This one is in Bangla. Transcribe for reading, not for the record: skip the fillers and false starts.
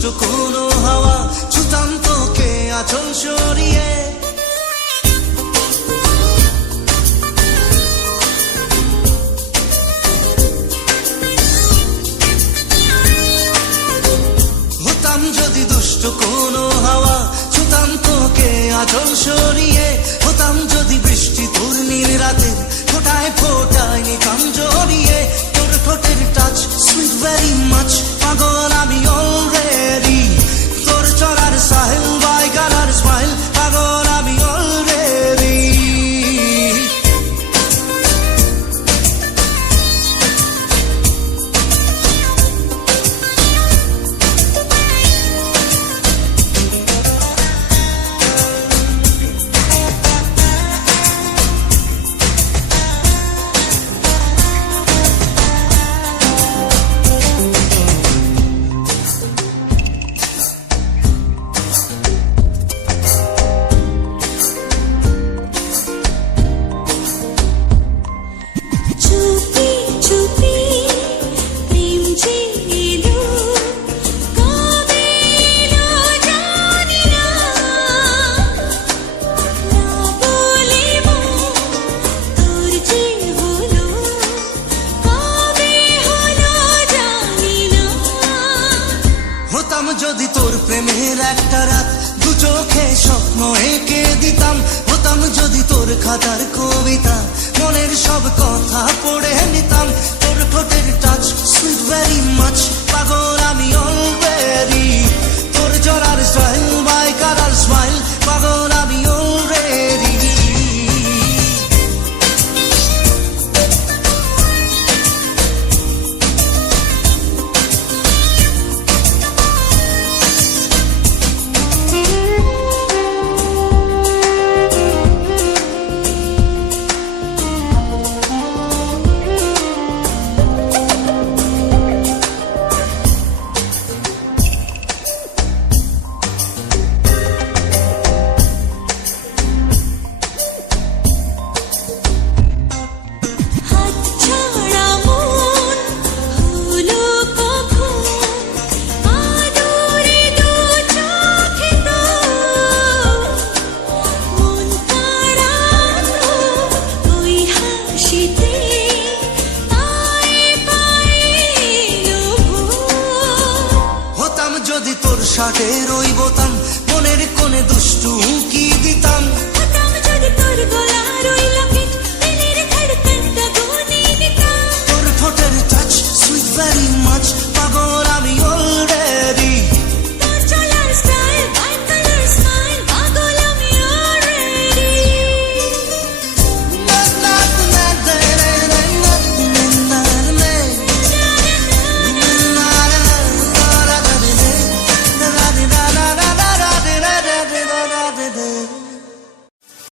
দুষ্টু কোনো হাওয়া ছুতাম তোকে আঁচল সরিয়ে। হতাম যদি দুষ্টু কোনো হাওয়া ছুতাম তোকে আঁচল সরিয়ে। হতাম যদি বৃষ্টি তোর নীল রাতে ফোটায় ফোটায় নিতাম জড়িয়ে। তোর ঠোঁটের টাচ সুইট ভেরি মাচ, পাগল আমি অলরেডি। তোর চড়ার সাহেল বাই কালার স্মাইল, পাগল আমি অলরেডি। হতাম যদি তোর প্রেমের একটা রাত দু চোখে স্বপ্ন এঁকে দিতাম। হতাম যদি তোর খাতার কবিতা মনের সব কথা পড়ে নিতাম। তোর ঠোঁটের টাচ সুইট ভেরি মাচ, পাগল আমি অলরেডি। তোর জড়ার স্টাইল বাই কালার স্মাইল, পাগল আমি অলরেডি। যদি তোর শার্টের